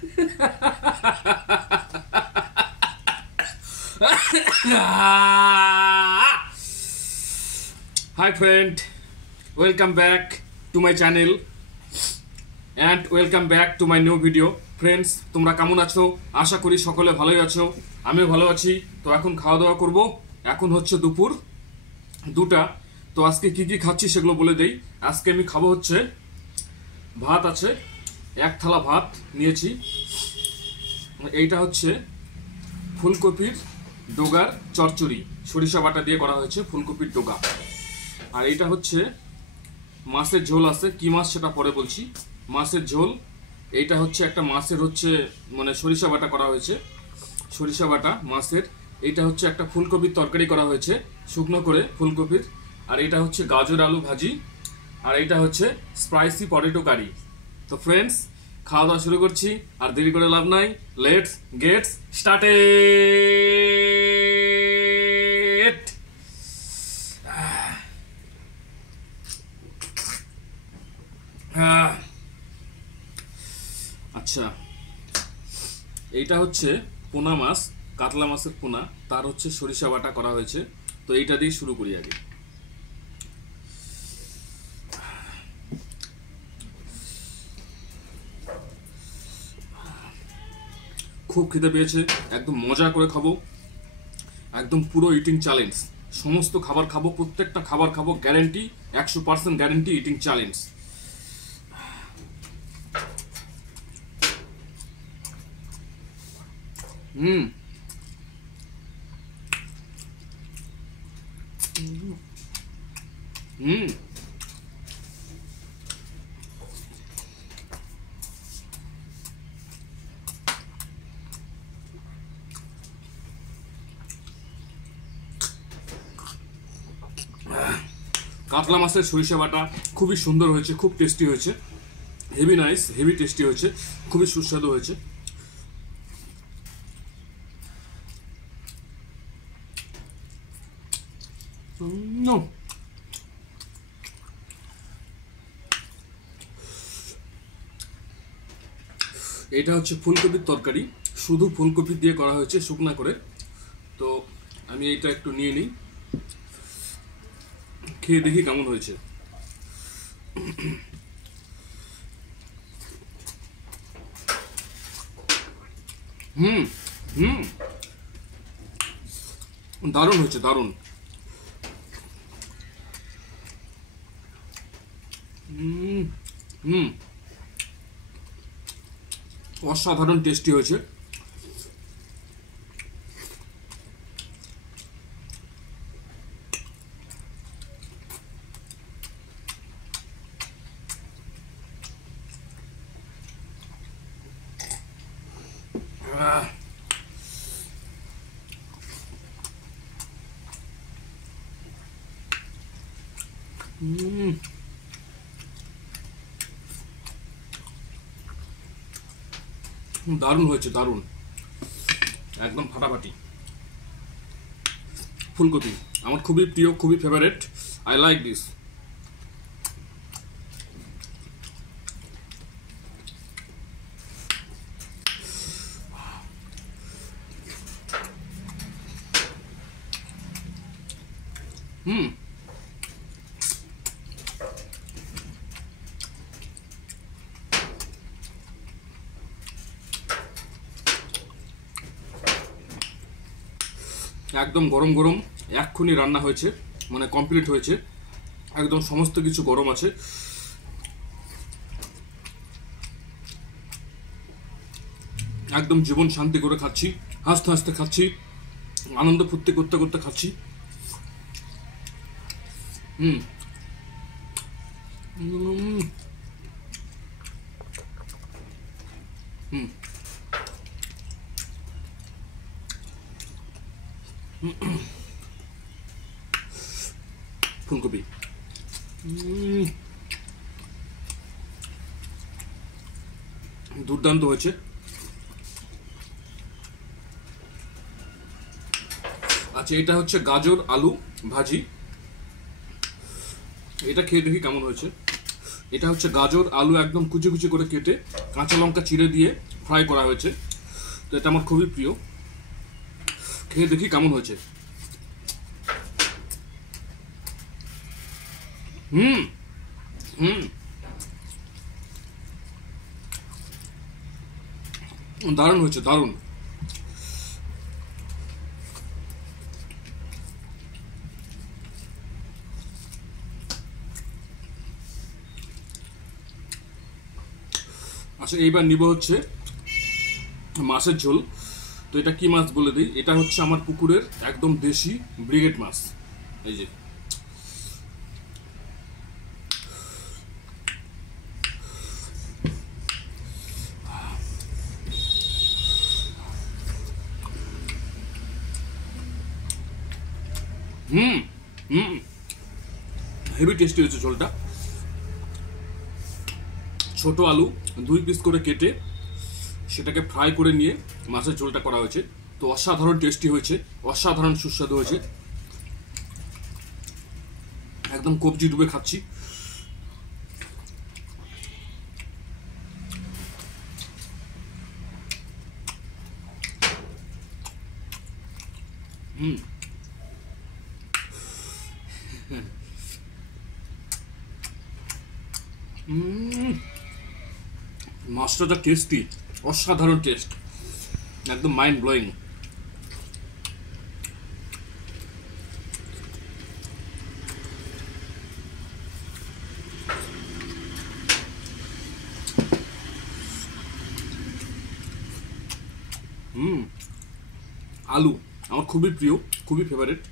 Hi friend, welcome back to my channel and welcome back to my new video. Friends, তোমরা কেমন আছো? আশা করি সকলে ভালোই আছো। আমিও ভালো আছি। তো এখন খাওয়া দাওয়া করব। এখন হচ্ছে দুপুর 2টা। তো আজকে কি কি খাচ্ছি সেগুলো বলে দেই। আজকে আমি খাবো হচ্ছে ভাত আছে, এক থালা ভাত নিয়েছি। এইটা হচ্ছে ফুলকপির ডোগার চচ্চড়ি, সরিষা বাটা দিয়ে করা হয়েছে ফুলকপির ডোগা। আর এইটা হচ্ছে মাছের ঝোল আছে, কি মাছ সেটা পরে বলছি। মাছের ঝোল। এইটা হচ্ছে একটা মাছের হচ্ছে মানে সরিষা বাটা করা হয়েছে, সরিষা বাটা মাছের। এইটা হচ্ছে একটা ফুলকপির তরকারি করা হয়েছে শুকনো করে ফুলকপির। আর এটা হচ্ছে গাজর আলু ভাজি। আর এইটা হচ্ছে স্পাইসি পটেটো কারি। তো ফ্রেন্ডস, খাওয়া দাওয়া শুরু করছি, আর দেরি করে লাভ নাই। Let's get started. আচ্ছা, এইটা হচ্ছে পোনা মাছ, কাতলা মাছের পোনা, তার হচ্ছে সরিষা বাটা করা হয়েছে। তো এইটা দিয়ে শুরু করি আগে। খুব খিদে পেয়েছে, একদম মজা করে খাবো, একদম পুরো ইটিং চ্যালেঞ্জ। সমস্ত খাবার খাবো, প্রত্যেকটা খাবার খাবো, গ্যারেন্টি 100% গ্যারেন্টি ইটিং চ্যালেঞ্জ। হুম হুম কাতলা মাছের সরিষা বাটা খুবই সুন্দর হয়েছে, খুব টেস্টি হয়েছে, হেভি নাইস, হেভি টেস্টি হয়েছে, খুবই সুস্বাদু হয়েছে। এটা হচ্ছে ফুলকপির তরকারি, শুধু ফুলকপি দিয়ে করা হয়েছে শুকনা করে। তো আমি এটা একটু নিয়ে নিই, খেয়ে দেখি কেমন হয়েছে। হুম হুম দারুণ হয়েছে, দারুণ। হুম হুম অসাধারণ টেস্টি হয়েছে। দারুণ হয়েছে, দারুণ, একদম ফাটাফাটি। ফুলকপি আমার খুবই প্রিয়, খুবই ফেভারিট। I like this. হুম একদম গরম গরম, এক্ষুনি রান্না হয়েছে, মানে কমপ্লিট হয়েছে, একদম সমস্ত কিছু গরম আছে। একদম জীবন শান্তি করে খাচ্ছি, হাসতে হাসতে খাচ্ছি, আনন্দ ফুর্তি করতে করতে খাচ্ছি। হুম হুম ফুলকপি দুর্দান্ত হয়েছে। আচ্ছা, এটা হচ্ছে গাজর আলু ভাজি। এটা খেয়ে দেখি কেমন হয়েছে। এটা হচ্ছে গাজর আলু একদম কুচি কুচি করে কেটে কাঁচা লঙ্কা চিড়ে দিয়ে ফ্রাই করা হয়েছে। তো এটা আমার খুবই প্রিয়, খেয়ে দেখি কেমন হয়েছে। হুম হুম দারুণ হয়েছে, দারুণ। আচ্ছা, এইবার নিব হচ্ছে মাছের ঝোল। তো এটা কি মাছ বলে দিই, এটা হচ্ছে আমার পুকুরের একদম দেশি ব্রিগেড মাছ। এই যে হুম হুম হেভি টেস্টি হয়েছে ঝোলটা। ছোট আলু 2 পিস করে কেটে সেটাকে ফ্রাই করে নিয়ে মাছের ঝোলটা করা হয়েছে। তো অসাধারণ টেস্টি হয়েছে, অসাধারণ সুস্বাদু হয়েছে। একদম কবজি ডুবে খাচ্ছি। হুম মাছটা যা টেস্টি, অসাধারণ টেস্ট, একদম মাইন্ড ব্লোয়িং। আলু আমার খুবই প্রিয়, খুবই ফেভারিট।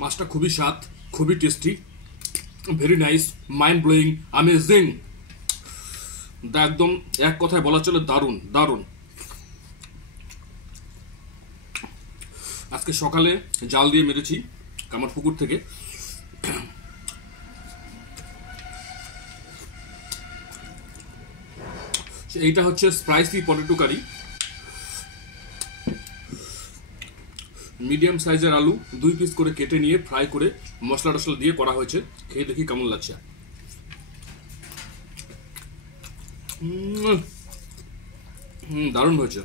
মাছটা খুবই স্বাদ, খুবই tasty, very nice, mind blowing, amazing. একদম এক কথায় বলা চলে দারুণ দারুণ। আজকে সকালে জাল দিয়ে মেরেছি আমার পুকুর থেকে। এইটা হচ্ছে স্পাইসি পটেটো কারি। মিডিয়াম সাইজের আলু 2 পিস করে কেটে নিয়ে ফ্রাই করে মশলা টশলা দিয়ে করা হয়েছে। খেয়ে দেখি কেমন লাগছে। দারুণ হয়েছে।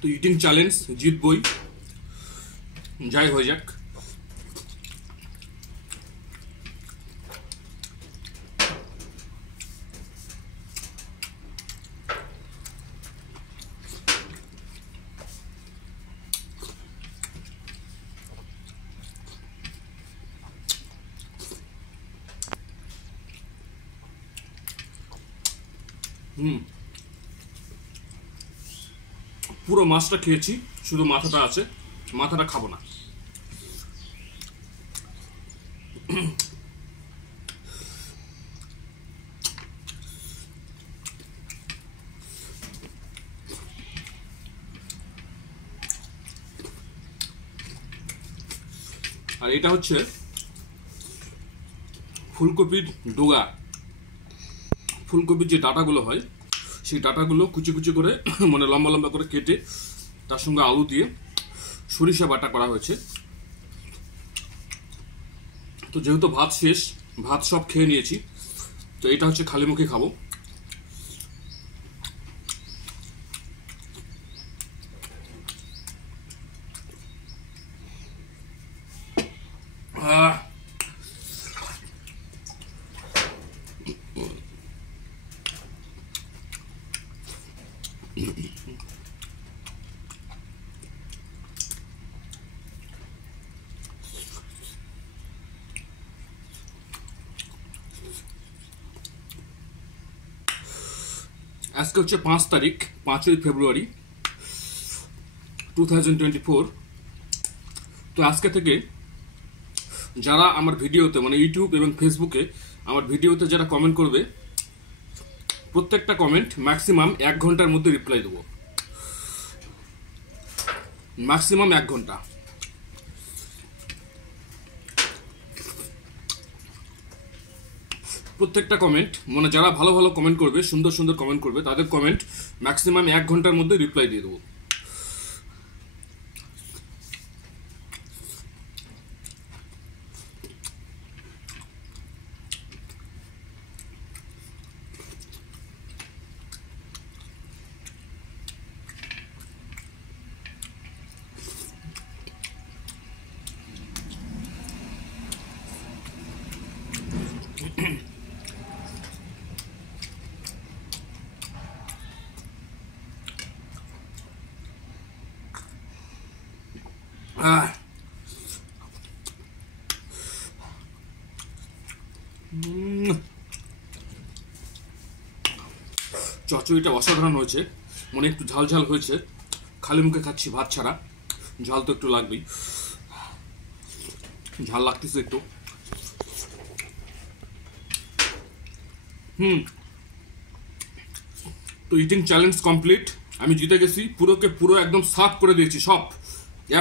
তো ইটিং চ্যালেঞ্জ জিতবই, যাই হয়ে যাক। পুরো মাছটা খেয়েছি, শুধু মাথাটা আছে, মাথাটা খাবো না। আর এটা হচ্ছে ফুলকপির ডোগা। ফুলকপির যে ডাটাগুলো হয় সেই ডাটাগুলো কুচি কুচি করে মানে লম্বা লম্বা করে কেটে তার সঙ্গে আলু দিয়ে সরিষা বাটা করা হয়েছে। তো যেহেতু ভাত শেষ, ভাত সব খেয়ে নিয়েছি, তো এটা হচ্ছে খালি মুখে খাবো। আজকে হচ্ছে 5 তারিখ, 5ই ফেব্রুয়ারি 2024। তো আজকে থেকে যারা আমার ভিডিওতে মানে ইউটিউব এবং ফেসবুকে আমার ভিডিওতে যারা কমেন্ট করবে, প্রত্যেকটা কমেন্ট ম্যাক্সিমাম 1 ঘন্টার মধ্যে রিপ্লাই দেবো। ম্যাক্সিমাম 1 ঘন্টা। প্রত্যেকটা কমেন্ট মানে যারা ভালো ভালো কমেন্ট করবে, সুন্দর সুন্দর কমেন্ট করবে, তাদের কমেন্ট ম্যাক্সিমাম 1 ঘন্টার মধ্যে রিপ্লাই দিয়ে দেবো। চচ্চড়িটা অসাধারণ হয়েছে, মনে একটু ঝাল ঝাল হয়েছে। খালি মুখে খাচ্ছি ভাত ছাড়া, ঝাল তো একটু লাগবেই, ঝাল লাগতেছে একটু। তো ইটিং চ্যালেঞ্জ কমপ্লিট। আমি জিতে গেছি, পুরোকে পুরো একদম সাফ করে দিয়েছি, সব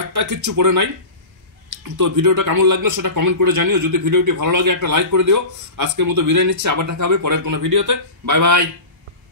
একটা কিচ্ছু পড়ে নাই। তো ভিডিওটা কেমন লাগলো সেটা কমেন্ট করে জানিও। যদি ভিডিওটি ভালো লাগে একটা লাইক করে দিও। আজকের মতো বিদায় নিচ্ছি, আবার দেখা হবে পরের কোনো ভিডিওতে। Bye bye.